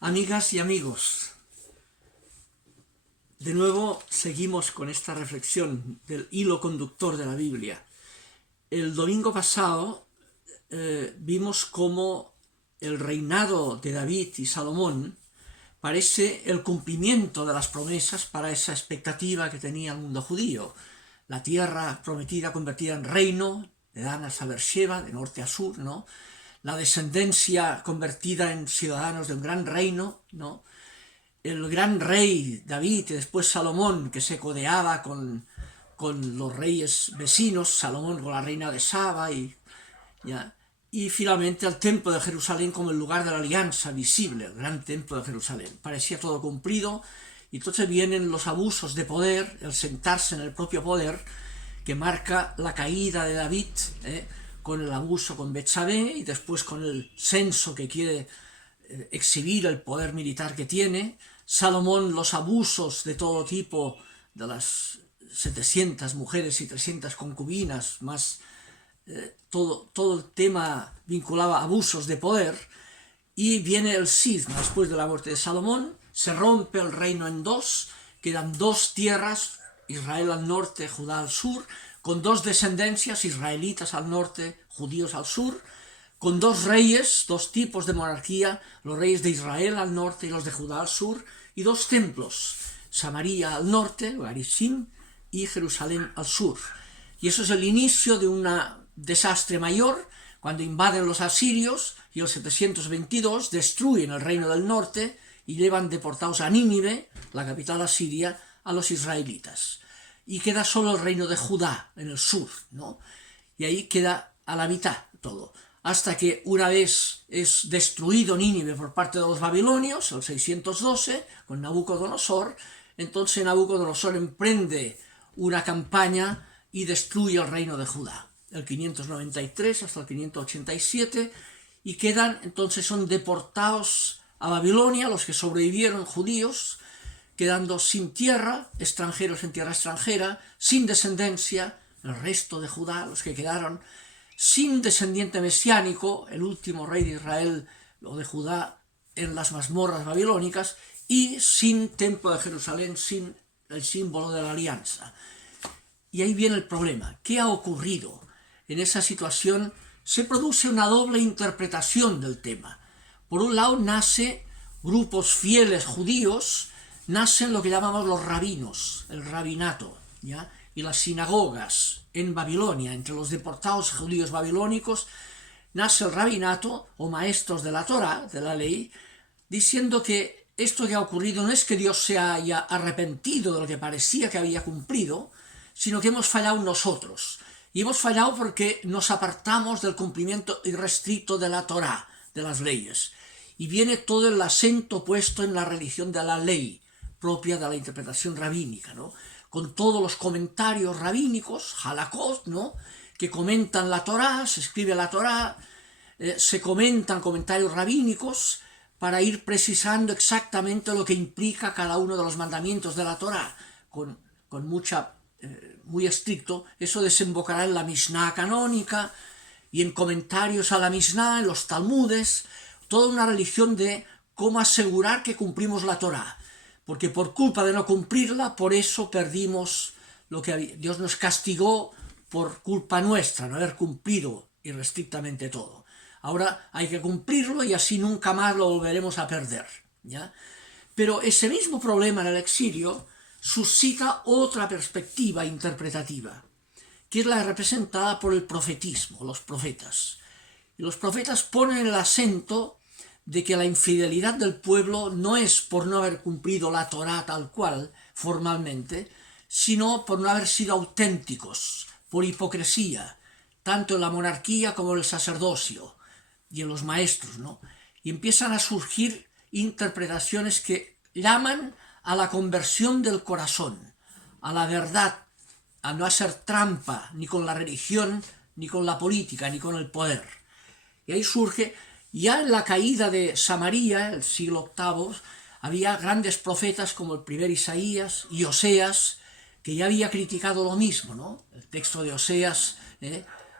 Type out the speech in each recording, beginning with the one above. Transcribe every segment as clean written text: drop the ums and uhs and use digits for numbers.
Amigas y amigos, de nuevo seguimos con esta reflexión del hilo conductor de la Biblia. El domingo pasado vimos cómo el reinado de David y Salomón parece el cumplimiento de las promesas para esa expectativa que tenía el mundo judío. La tierra prometida convertida en reino, de Dan hasta Beersheba, de norte a sur, ¿no? La descendencia convertida en ciudadanos de un gran reino, ¿no? El gran rey David y después Salomón, que se codeaba con los reyes vecinos, Salomón con la reina de Saba, y finalmente el templo de Jerusalén como el lugar de la alianza visible, el gran templo de Jerusalén. Parecía todo cumplido, y entonces vienen los abusos de poder, el sentarse en el propio poder, que marca la caída de David, con el abuso con Betsabé y después con el censo que quiere exhibir el poder militar que tiene. Salomón, los abusos de todo tipo, de las 700 mujeres y 300 concubinas, más todo el tema vinculado a abusos de poder. Y viene el cisma después de la muerte de Salomón, se rompe el reino en dos, quedan dos tierras, Israel al norte, Judá al sur, con dos descendencias, israelitas al norte, judíos al sur, con dos reyes, dos tipos de monarquía, los reyes de Israel al norte y los de Judá al sur, y dos templos, Samaria al norte, Gerizim, y Jerusalén al sur. Y eso es el inicio de un desastre mayor, cuando invaden los asirios y el 722 destruyen el reino del norte y llevan deportados a Nínive, la capital asiria, a los israelitas. Y queda solo el reino de Judá en el sur, ¿no? Y ahí queda a la mitad todo. Hasta que una vez es destruido Nínive por parte de los babilonios, el 612, con Nabucodonosor, entonces Nabucodonosor emprende una campaña y destruye el reino de Judá, el 593 hasta el 587, y quedan, entonces son deportados a Babilonia los que sobrevivieron judíos, quedando sin tierra, extranjeros en tierra extranjera, sin descendencia, el resto de Judá, los que quedaron, sin descendiente mesiánico, el último rey de Israel o de Judá en las mazmorras babilónicas, y sin templo de Jerusalén, sin el símbolo de la alianza. Y ahí viene el problema. ¿Qué ha ocurrido? En esa situación se produce una doble interpretación del tema. Por un lado, nace grupos fieles judíos, nacen lo que llamamos los rabinos, el rabinato, ¿ya? Y las sinagogas en Babilonia, entre los deportados judíos babilónicos, nace el rabinato, o maestros de la Torá, de la ley, diciendo que esto que ha ocurrido no es que Dios se haya arrepentido de lo que parecía que había cumplido, sino que hemos fallado nosotros. Y hemos fallado porque nos apartamos del cumplimiento irrestricto de la Torá, de las leyes. Y viene todo el acento puesto en la religión de la ley, propia de la interpretación rabínica, ¿no? Con todos los comentarios rabínicos, halakot, ¿no? Que comentan la Torá, se escribe la Torá, se comentan comentarios rabínicos para ir precisando exactamente lo que implica cada uno de los mandamientos de la Torá, con mucha, muy estricto. Eso desembocará en la Mishnah canónica y en comentarios a la Mishnah, en los Talmudes, toda una religión de cómo asegurar que cumplimos la Torá. Porque por culpa de no cumplirla, por eso perdimos lo que había. Dios nos castigó por culpa nuestra, no haber cumplido irrestrictamente todo. Ahora hay que cumplirlo y así nunca más lo volveremos a perder, ¿ya? Pero ese mismo problema en el exilio suscita otra perspectiva interpretativa, que es la representada por el profetismo, los profetas. Y los profetas ponen el acento de que la infidelidad del pueblo no es por no haber cumplido la Torá tal cual, formalmente, sino por no haber sido auténticos, por hipocresía, tanto en la monarquía como en el sacerdocio y en los maestros, ¿no? Y empiezan a surgir interpretaciones que llaman a la conversión del corazón, a la verdad, a no hacer trampa ni con la religión, ni con la política, ni con el poder. Y ahí surge. Ya en la caída de Samaria, el siglo VIII, había grandes profetas como el primer Isaías y Oseas, que ya había criticado lo mismo, ¿no? El texto de Oseas,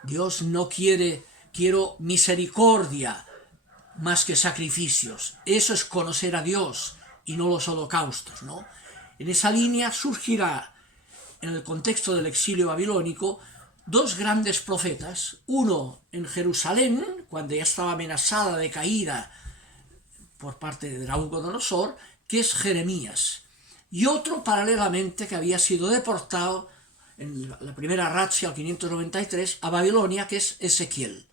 Dios no quiero misericordia, más que sacrificios. Eso es conocer a Dios y no los holocaustos, ¿no? En esa línea surgirá, en el contexto del exilio babilónico, dos grandes profetas, uno en Jerusalén, cuando ya estaba amenazada de caída por parte de Nabucodonosor, que es Jeremías, y otro paralelamente que había sido deportado en la primera razzia, al 593, a Babilonia, que es Ezequiel.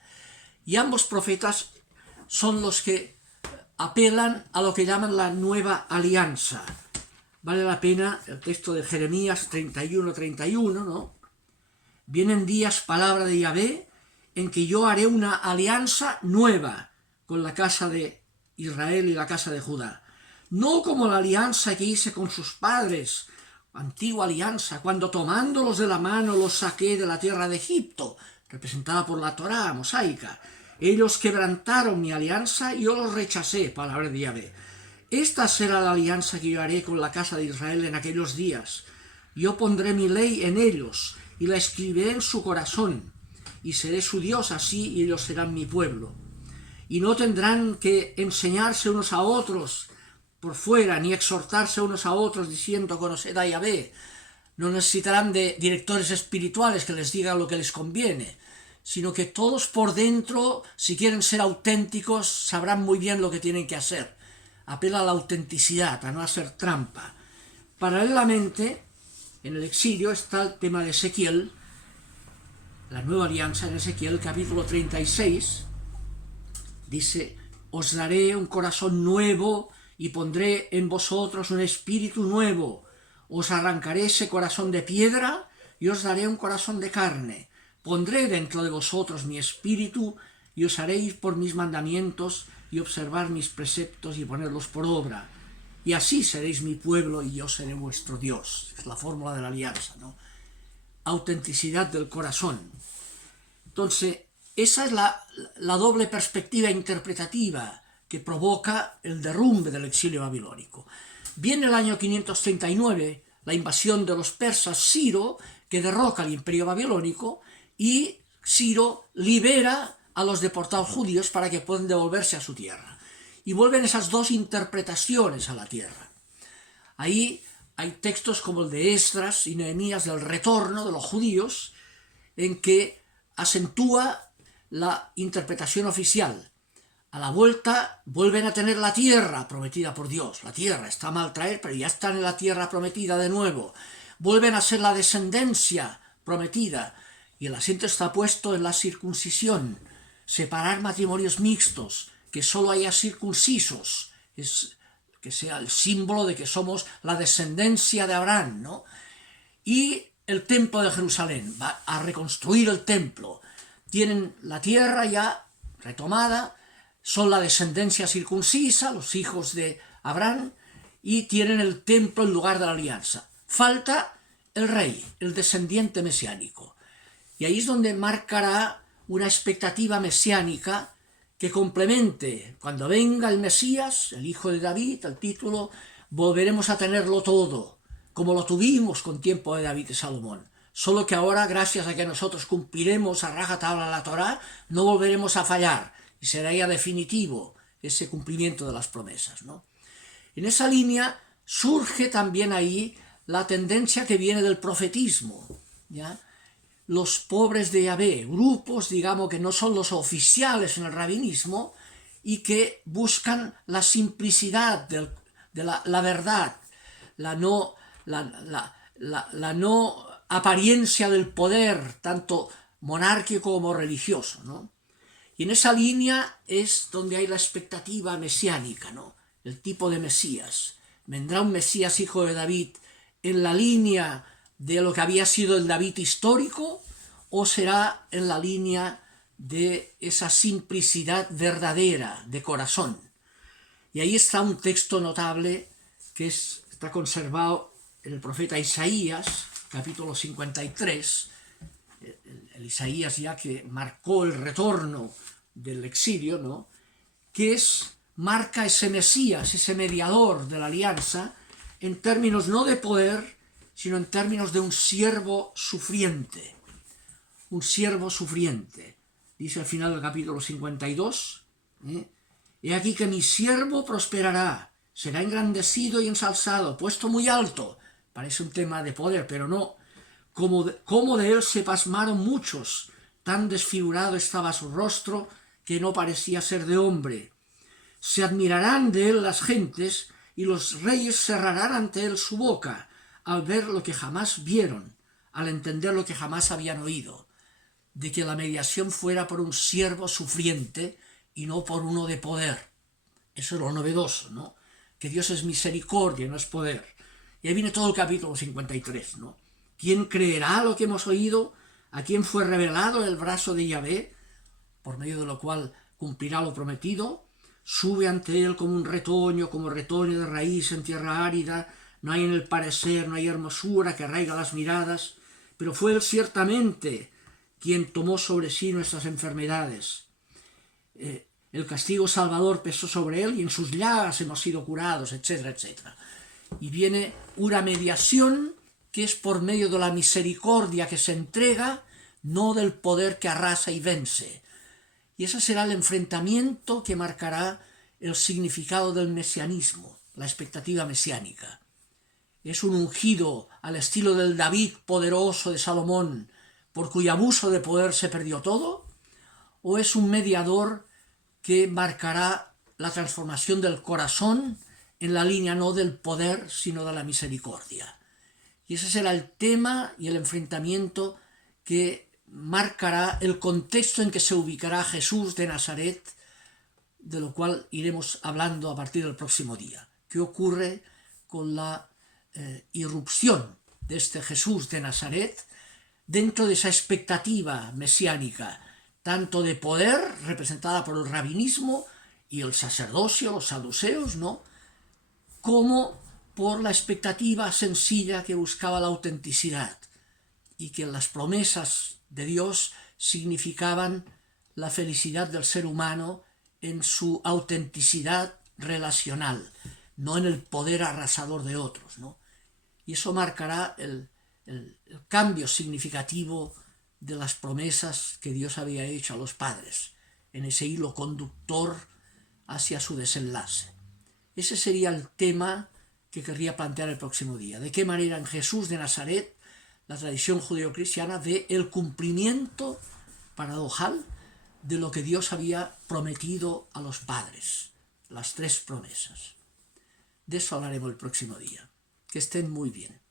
Y ambos profetas son los que apelan a lo que llaman la nueva alianza. Vale la pena el texto de Jeremías 31:31, ¿no? Vienen días, palabra de Yahvé, en que yo haré una alianza nueva con la casa de Israel y la casa de Judá. No como la alianza que hice con sus padres, antigua alianza, cuando tomándolos de la mano los saqué de la tierra de Egipto, representada por la Torá mosaica. Ellos quebrantaron mi alianza y yo los rechacé, palabra de Yahvé. Esta será la alianza que yo haré con la casa de Israel en aquellos días. Yo pondré mi ley en ellos y la escribiré en su corazón, y seré su Dios así, y ellos serán mi pueblo. Y no tendrán que enseñarse unos a otros por fuera, ni exhortarse unos a otros diciendo conoced a Yahvé. No necesitarán de directores espirituales que les digan lo que les conviene, sino que todos por dentro, si quieren ser auténticos, sabrán muy bien lo que tienen que hacer. Apela a la autenticidad, a no hacer trampa. Paralelamente, en el exilio está el tema de Ezequiel, la nueva alianza en Ezequiel, capítulo 36, dice, os daré un corazón nuevo y pondré en vosotros un espíritu nuevo. Os arrancaré ese corazón de piedra y os daré un corazón de carne. Pondré dentro de vosotros mi espíritu y os haréis por mis mandamientos y observar mis preceptos y ponerlos por obra. Y así seréis mi pueblo y yo seré vuestro Dios. Es la fórmula de la alianza, ¿no? Autenticidad del corazón. Entonces, esa es la doble perspectiva interpretativa que provoca el derrumbe del exilio babilónico. Viene el año 539, la invasión de los persas, Ciro, que derroca el imperio babilónico, y Ciro libera a los deportados judíos para que puedan devolverse a su tierra. Y vuelven esas dos interpretaciones a la tierra. Ahí hay textos como el de Esdras y Nehemías del retorno de los judíos, en que acentúa la interpretación oficial. A la vuelta vuelven a tener la tierra prometida por Dios. La tierra está mal traer, pero ya están en la tierra prometida de nuevo. Vuelven a ser la descendencia prometida. Y el acento está puesto en la circuncisión. Separar matrimonios mixtos, que solo haya circuncisos, que sea el símbolo de que somos la descendencia de Abraham, ¿no? Y el templo de Jerusalén, va a reconstruir el templo. Tienen la tierra ya retomada, son la descendencia circuncisa, los hijos de Abraham, y tienen el templo en lugar de la alianza. Falta el rey, el descendiente mesiánico. Y ahí es donde marcará una expectativa mesiánica que complemente, cuando venga el Mesías, el hijo de David, el título, volveremos a tenerlo todo, como lo tuvimos con tiempo de David y Salomón. Solo que ahora, gracias a que nosotros cumpliremos a rajatabla la Torá, no volveremos a fallar, y será ya definitivo ese cumplimiento de las promesas, ¿no? En esa línea surge también ahí la tendencia que viene del profetismo, ¿ya? Los pobres de Yahvé, grupos, digamos, que no son los oficiales en el rabinismo y que buscan la simplicidad de la verdad, la no apariencia del poder, tanto monárquico como religioso, ¿no? Y en esa línea es donde hay la expectativa mesiánica, ¿no? El tipo de Mesías. ¿Vendrá un Mesías hijo de David en la línea de lo que había sido el David histórico, o será en la línea de esa simplicidad verdadera de corazón? Y ahí está un texto notable que está conservado en el profeta Isaías, capítulo 53, el Isaías ya que marcó el retorno del exilio, ¿no? Que marca ese Mesías, ese mediador de la alianza, en términos no de poder, sino en términos de un siervo sufriente. Un siervo sufriente. Dice al final del capítulo 52, He aquí que mi siervo prosperará, será engrandecido y ensalzado, puesto muy alto. Parece un tema de poder, pero no. Como de él se pasmaron muchos, tan desfigurado estaba su rostro que no parecía ser de hombre. Se admirarán de él las gentes, y los reyes cerrarán ante él su boca, al ver lo que jamás vieron, al entender lo que jamás habían oído, de que la mediación fuera por un siervo sufriente y no por uno de poder. Eso es lo novedoso, ¿no? Que Dios es misericordia, no es poder. Y ahí viene todo el capítulo 53, ¿no? ¿Quién creerá lo que hemos oído? ¿A quién fue revelado el brazo de Yahvé, por medio de lo cual cumplirá lo prometido? Sube ante él como un retoño, como retoño de raíz en tierra árida. No hay en el parecer, no hay hermosura que arraiga las miradas. Pero fue él ciertamente quien tomó sobre sí nuestras enfermedades. El castigo salvador pesó sobre él y en sus llagas hemos sido curados, etcétera, etcétera. Y viene una mediación que es por medio de la misericordia que se entrega, no del poder que arrasa y vence. Y ese será el enfrentamiento que marcará el significado del mesianismo, la expectativa mesiánica. ¿Es un ungido al estilo del David poderoso de Salomón, por cuyo abuso de poder se perdió todo? ¿O es un mediador que marcará la transformación del corazón en la línea no del poder, sino de la misericordia? Y ese será el tema y el enfrentamiento que marcará el contexto en que se ubicará Jesús de Nazaret, de lo cual iremos hablando a partir del próximo día. ¿Qué ocurre con la irrupción de este Jesús de Nazaret dentro de esa expectativa mesiánica, tanto de poder, representada por el rabinismo y el sacerdocio, los saduceos, ¿no?, como por la expectativa sencilla que buscaba la autenticidad, y que las promesas de Dios significaban la felicidad del ser humano en su autenticidad relacional, no en el poder arrasador de otros, ¿no? Y eso marcará el cambio significativo de las promesas que Dios había hecho a los padres, en ese hilo conductor hacia su desenlace. Ese sería el tema que querría plantear el próximo día. ¿De qué manera en Jesús de Nazaret la tradición judeocristiana ve el cumplimiento paradojal de lo que Dios había prometido a los padres, las 3 promesas? De eso hablaremos el próximo día. Que estén muy bien.